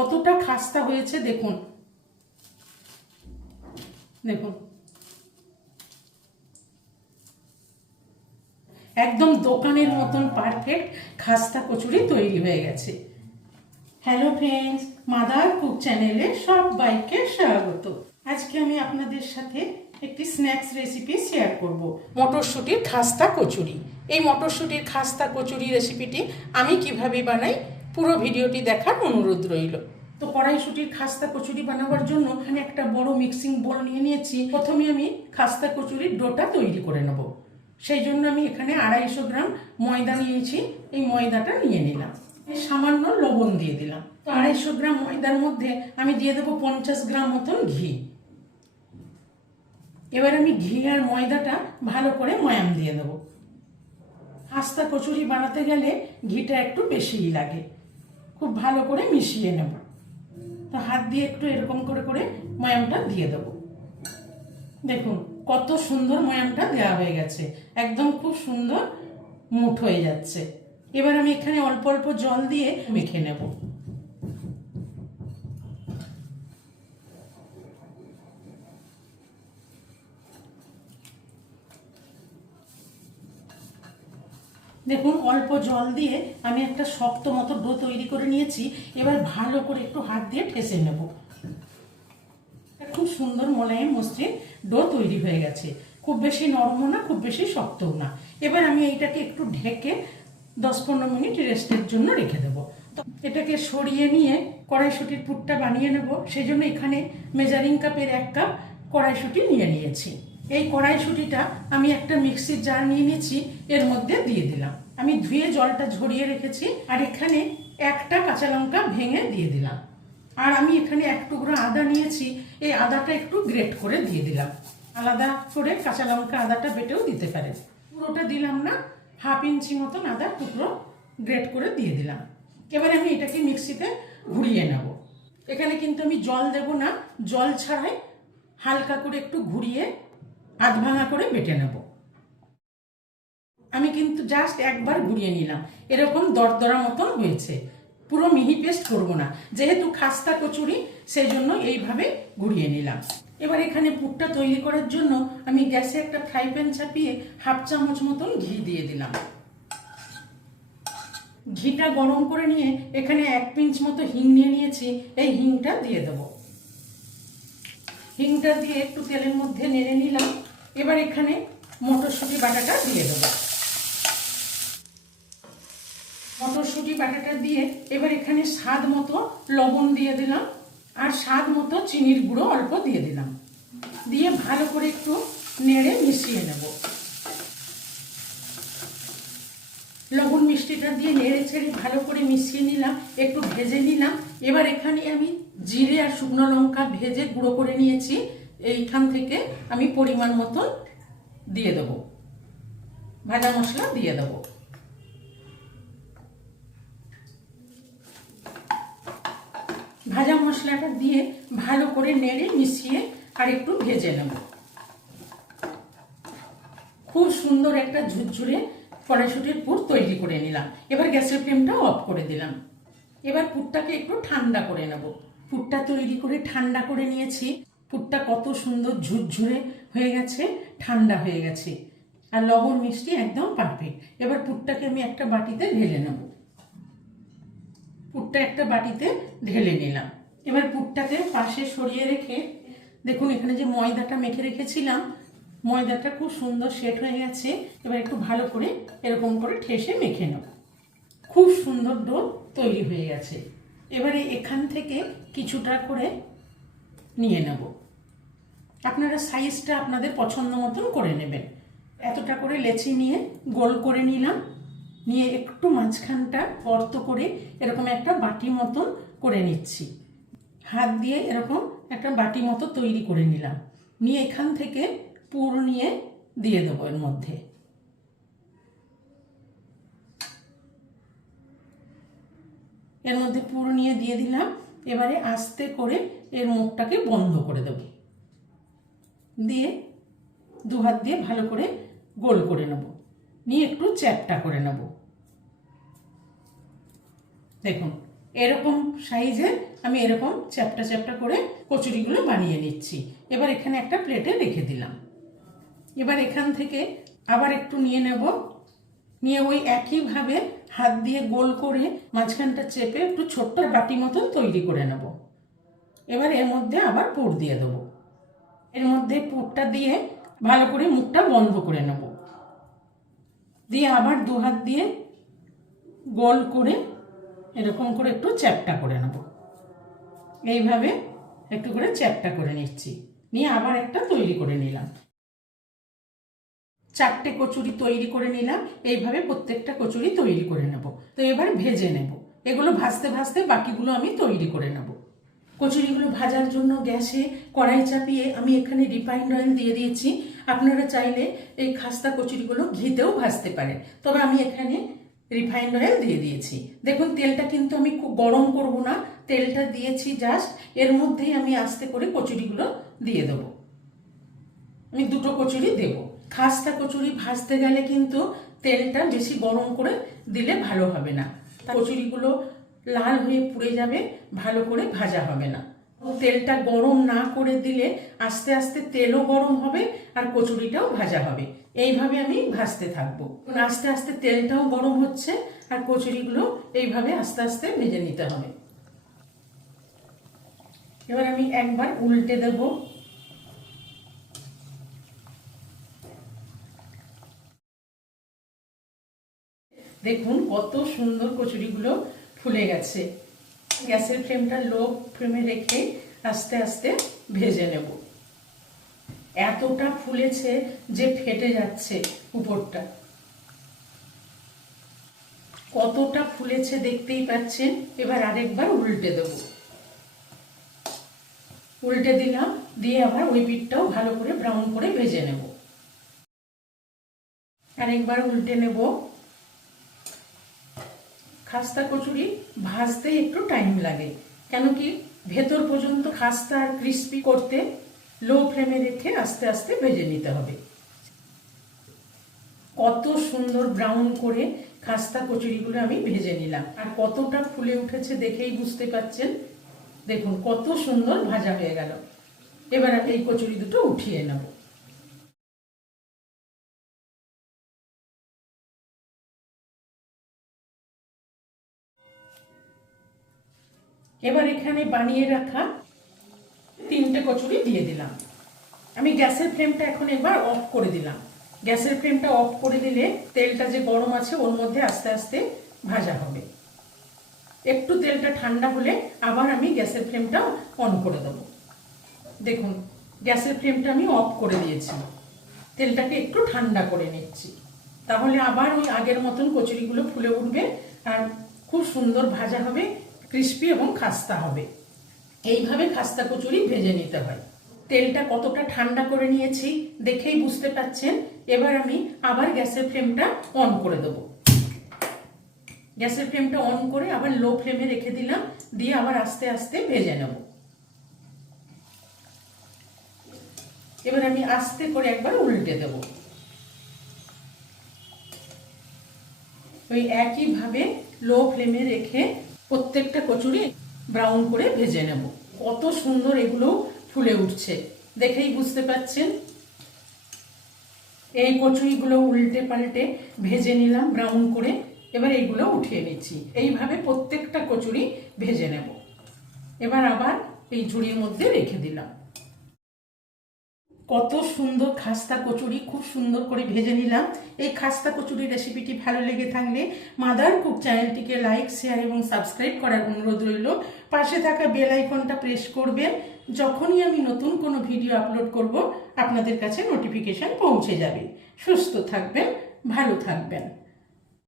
কতটা খাস্তা হয়েছে দেখুন, দেখুন একদম দোকানের মতন পারফেক্ট খাস্তা কচুরি তৈরি হয়ে গেছে। হ্যালো ফ্রেন্ডস, মাদার কুক চ্যানেলে সবাইকে স্বাগত। আজকে আমি আপনাদের সাথে একটি স্ন্যাক্স রেসিপি শেয়ার করব, মটরশুঁটির খাস্তা কচুরি। এই মটরশুঁটির খাস্তা কচুরি রেসিপিটি আমি কিভাবে বানাই পুরো ভিডিওটি দেখার অনুরোধ রইল। তো কড়াইশুঁটির খাস্তা কচুরি বানাবার জন্য এখানে একটা বড় মিক্সিং বোল নিয়ে নিয়েছি। প্রথমে আমি খাস্তা কচুরির ডোটা তৈরি করে নেব। সেই জন্য আমি এখানে 250 গ্রাম ময়দা নিয়েছি। এই ময়দাটা নিয়ে নিলাম, সামান্য লবণ দিয়ে দিলাম। তো 250 গ্রাম ময়দার মধ্যে আমি দিয়ে দেবো 50 গ্রাম মতন ঘি। এবার আমি ঘি আর ময়দাটা ভালো করে ময়াম দিয়ে দেবো। খাস্তা কচুরি বানাতে গেলে ঘিটা একটু বেশিই লাগে। খুব ভালো করে মিশিয়ে নেব। তো হাত দিয়ে একটু এরকম করে করে ময়ামটা দিয়ে দেবো। দেখুন কত সুন্দর ময়ামটা দেওয়া হয়ে গেছে, একদম খুব সুন্দর মুঠ হয়ে যাচ্ছে। এবার আমি এখানে অল্প অল্প জল দিয়ে মেখে নেব। দেখুন অল্প জল দিয়ে আমি একটা শক্ত মতো ডো তৈরি করে নিয়েছি। এবার ভালো করে একটু হাত দিয়ে ঠেসে নেব। খুব সুন্দর মোলায়েম মসৃণ ডো তৈরি হয়ে গেছে। খুব বেশি নরমও না, খুব বেশি শক্তও না। এবার আমি এইটাকে একটু ঢেকে 10-15 মিনিট রেস্টের জন্য রেখে দেবো। তো এটাকে সরিয়ে নিয়ে কড়াইশুঁটির পুরটা বানিয়ে নেব। সেই জন্য এখানে মেজারিং কাপের 1 কাপ কড়াইশুঁটি নিয়ে নিয়েছি। এই কড়াইশুঁটিটা আমি একটা মিক্সির জার নিয়ে নিয়েছি, এর মধ্যে দিয়ে দিলাম। আমি ধুয়ে জলটা ঝরিয়ে রেখেছি। আর এখানে একটা কাঁচা লঙ্কা ভেঙে দিয়ে দিলাম। আর আমি এখানে 1 টুকরো আদা নিয়েছি, এই আদাটা একটু গ্রেট করে দিয়ে দিলাম। আলাদা করে কাঁচা লঙ্কা আদাটা বেটেও দিতে পারেন, পুরোটা দিলাম না। 1/2 ইঞ্চি মতন আদা টুকরো গ্রেট করে দিয়ে দিলাম। এবার আমি এটাকে মিক্সিতে ঘুরিয়ে নেব। এখানে কিন্তু আমি জল দেব না, জল ছাড়াই হালকা করে একটু ঘুরিয়ে আধ ভাঙা করে বেটে নেব। আমি কিন্তু জাস্ট একবার ঘুরিয়ে নিলাম, এরকম দরদরা মতন হয়েছে। পুরো মিহি পেস্ট করবো না, যেহেতু খাস্তা কচুরি সেই জন্য এইভাবে ঘুরিয়ে নিলাম। এবার এখানে পুরটা তৈরি করার জন্য আমি গ্যাসে একটা ফ্রাই প্যান চাপিয়ে 1/2 চামচ মতন ঘি দিয়ে দিলাম। ঘিটা গরম করে নিয়ে এখানে 1 পিঞ্চ মতো হিং নিয়ে নিয়েছি, এই হিংটা দিয়ে দেবো। হিংটা দিয়ে একটু তেলের মধ্যে নেড়ে নিলাম। এবার এখানে মটরশুঁটি বাটাটা দিয়ে দেবো। মটরশুঁটি বাটাটা দিয়ে এবার এখানে স্বাদ মতো লবণ দিয়ে দিলাম। আর স্বাদ মতো চিনির গুঁড়ো অল্প দিয়ে দিলাম। দিয়ে ভালো করে একটু নেড়ে মিশিয়ে নেব। লবণ মিষ্টিটা দিয়ে নেড়ে ছেড়ে ভালো করে মিশিয়ে নিলাম, একটু ভেজে নিলাম। এবার এখানে আমি জিরে আর শুকনো লঙ্কা ভেজে গুঁড়ো করে নিয়েছি, এইখান থেকে আমি পরিমাণ মতো দিয়ে দেবো। ভাজা মশলা দিয়ে দেবো। ভাজা মশলাটা দিয়ে ভালো করে নেড়ে মিশিয়ে আর একটু ভেজে নেব। খুব সুন্দর একটা ঝুরঝুরে কড়াইশুঁটির পুর তৈরি করে নিলাম। এবার গ্যাসের ফ্লেমটা অফ করে দিলাম। এবার পুরটাকে একটু ঠান্ডা করে নেব। পুরটা তৈরি করে ঠান্ডা করে নিয়েছি। পুরটা কত সুন্দর ঝুরঝুরে হয়ে গেছে, ঠান্ডা হয়ে গেছে। আর লবণ মিষ্টি একদম পারফেক্ট। এবার পুরটাকে আমি একটা বাটিতে ঢেলে নেব। পুরটা একটা বাটিতে ঢেলে নিলাম। এবার পুরটাকে পাশে সরিয়ে রেখে দেখুন এখানে যে ময়দাটা মেখে রেখেছিলাম, ময়দাটা খুব সুন্দর সেট হয়ে গেছে। এবার একটু ভালো করে এরকম করে ঠেসে মেখে নেব। খুব সুন্দর ডো তৈরি হয়ে গেছে। এবারে এখান থেকে কিছুটা করে নিয়ে নেব। আপনারা সাইজটা আপনাদের পছন্দ মতন করে নেবেন। এতটা করে লেচি নিয়ে গোল করে নিলাম। নিয়ে একটু মাঝখানটা গর্ত করে এরকম একটা বাটি মতন করে নিচ্ছি। হাত দিয়ে এরকম একটা বাটি মতো তৈরি করে নিলাম। নিয়ে এখান থেকে পুর নিয়ে দিয়ে দেবো এর মধ্যে। এর মধ্যে পুর নিয়ে দিয়ে দিলাম। এবারে আস্তে করে এর মুখটাকে বন্ধ করে দেব। দিয়ে 2 হাত দিয়ে ভালো করে গোল করে নেব। নিয়ে একটু চ্যাপ্টা করে নেব। দেখুন এরকম সাইজে আমি এরকম চ্যাপটা চ্যাপটা করে কচুরিগুলো বানিয়ে নিচ্ছি। এবার এখানে একটা প্লেটে রেখে দিলাম। এবার এখান থেকে আবার একটু নিয়ে নেব, নিয়ে ওই একইভাবে হাত দিয়ে গোল করে মাঝখানটা চেপে একটু ছোট্ট বাটি মতন তৈরি করে নেব। এবার এর মধ্যে আবার পুর দিয়ে দেবো। এর মধ্যে পুরটা দিয়ে ভালো করে মুখটা বন্ধ করে নেব, দিয়ে আবার দু হাত দিয়ে গোল করে এরকম করে একটু চ্যাপটা করে নেব। এইভাবে একটু করে চ্যাপটা করে নিচ্ছি, নিয়ে আবার একটা তৈরি করে নিলাম। 4টে কচুরি তৈরি করে নিলাম। এইভাবে প্রত্যেকটা কচুরি তৈরি করে নেব। তো এবার ভেজে নেব। এগুলো ভাজতে ভাজতে বাকিগুলো আমি তৈরি করে নেব। কচুরিগুলো ভাজার জন্য গ্যাসে কড়াই চাপিয়ে আমি এখানে রিফাইন্ড অয়েল দিয়ে দিয়েছি। আপনারা চাইলে এই খাস্তা কচুরিগুলো ঘিতেও ভাজতে পারেন, তবে আমি এখানে রিফাইন্ড অয়েল দিয়ে দিয়েছি। দেখুন তেলটা কিন্তু আমি খুব গরম করব না, তেলটা দিয়েছি জাস্ট। এর মধ্যেই আমি আস্তে করে কচুরিগুলো দিয়ে দেবো। আমি 2টো কচুরি দেব। খাস্তা কচুরি ভাজতে গেলে কিন্তু তেলটা বেশি গরম করে দিলে ভালো হবে না, কচুরিগুলো লাল হয়ে পুড়ে যাবে, ভালো করে ভাজা হবে না। তেলটা গরম না করে দিলে আস্তে আস্তে তেলও গরম হবে আর কচুরিটাও ভাজা হবে। এইভাবে আমি ভাজতে থাকবো। আস্তে আস্তে তেলটাও গরম হচ্ছে আর কচুরিগুলো এইভাবে আস্তে আস্তে ভেজে নিতে হবে। এবার আমি একবার উল্টে দেব। দেখুন কত সুন্দর কচুরিগুলো ফুলে গেছে। গ্যাসের ফ্লেমটা লো ফ্লেমে রেখে আস্তে আস্তে ভেজে নেব। এতটা ফুলেছে যে ফেটে যাচ্ছে উপরটা, কতটা ফুলেছে দেখতেই পাচ্ছেন। এবার আরেকবার উল্টে দেব। উল্টে দিলাম, দিয়ে আবার ওই পিঠটাও ভালো করে ব্রাউন করে ভেজে নেব। আরেকবার উল্টে নেব। খাস্তা কচুরি ভাজতে একটু টাইম লাগে, কেন কি ভেতর পর্যন্ত খাস্তা আর ক্রিস্পি করতে লো ফ্লেমে রেখে আস্তে আস্তে ভেজে নিতে হবে। কত সুন্দর ব্রাউন করে খাস্তা কচুরিগুলো আমি ভেজে নিলাম, আর কতটা ফুলে উঠেছে দেখেই বুঝতে পারছেন। দেখুন কত সুন্দর ভাজা হয়ে গেল। এবার আমি এই কচুরি দুটো উঠিয়ে নেব। এবার এখানে বানিয়ে রাখা 3টে কচুরি দিয়ে দিলাম। আমি গ্যাসের ফ্লেমটা এখন এবার অফ করে দিলাম। গ্যাসের ফ্লেমটা অফ করে দিলে তেলটা যে গরম আছে ওর মধ্যে আস্তে আস্তে ভাজা হবে। একটু তেলটা ঠান্ডা হলে আবার আমি গ্যাসের ফ্লেমটা অন করে দেব। দেখুন গ্যাসের ফ্লেমটা আমি অফ করে দিয়েছি, তেলটাকে একটু ঠান্ডা করে নিচ্ছি, তাহলে আবার ওই আগের মতন কচুরিগুলো ফুলে উঠবে আর খুব সুন্দর ভাজা হবে, ক্রিস্পি এবং খাস্তা হবে। এইভাবে খাস্তা কচুরি ভেজে নিতে হয়। তেলটা কতটা ঠান্ডা করে নিয়েছি দেখেই বুঝতে পাচ্ছেন। এবার আমি আবার গ্যাসের ফ্লেমটা অন করে দেব। গ্যাসের ফ্লেমটা অন করে আবার লো ফ্লেমে রেখে দিলাম, দিয়ে আবার আস্তে আস্তে ভেজে নেব। এবার আমি আস্তে করে একবার উল্টে দেব। ওই একইভাবে লো ফ্লেমে রেখে প্রত্যেকটা কচুরি ব্রাউন করে ভেজে নেব। কত সুন্দর এগুলো ফুলে উঠছে দেখেই বুঝতে পাচ্ছেন। এই কচুরিগুলো উল্টে পাল্টে ভেজে নিলাম ব্রাউন করে। এবার এইগুলো উঠিয়ে নিচ্ছি। এইভাবে প্রত্যেকটা কচুরি ভেজে নেব। এবার আবার এই ঝুড়ির মধ্যে রেখে দিলাম। কত সুন্দর খাস্তা কচুরি খুব সুন্দর করে ভেজে নিলাম। এই খাস্তা কচুরি রেসিপিটি ভালো লেগে থাকলে মাদার কুক চ্যানেলটিকে লাইক, শেয়ার এবং সাবস্ক্রাইব করার অনুরোধ রইল। পাশে থাকা বেল আইকনটা প্রেস করবেন। যখনই আমি নতুন কোনো ভিডিও আপলোড করব আপনাদের কাছে নোটিফিকেশন পৌঁছে যাবে। সুস্থ থাকবেন, ভালো থাকবেন।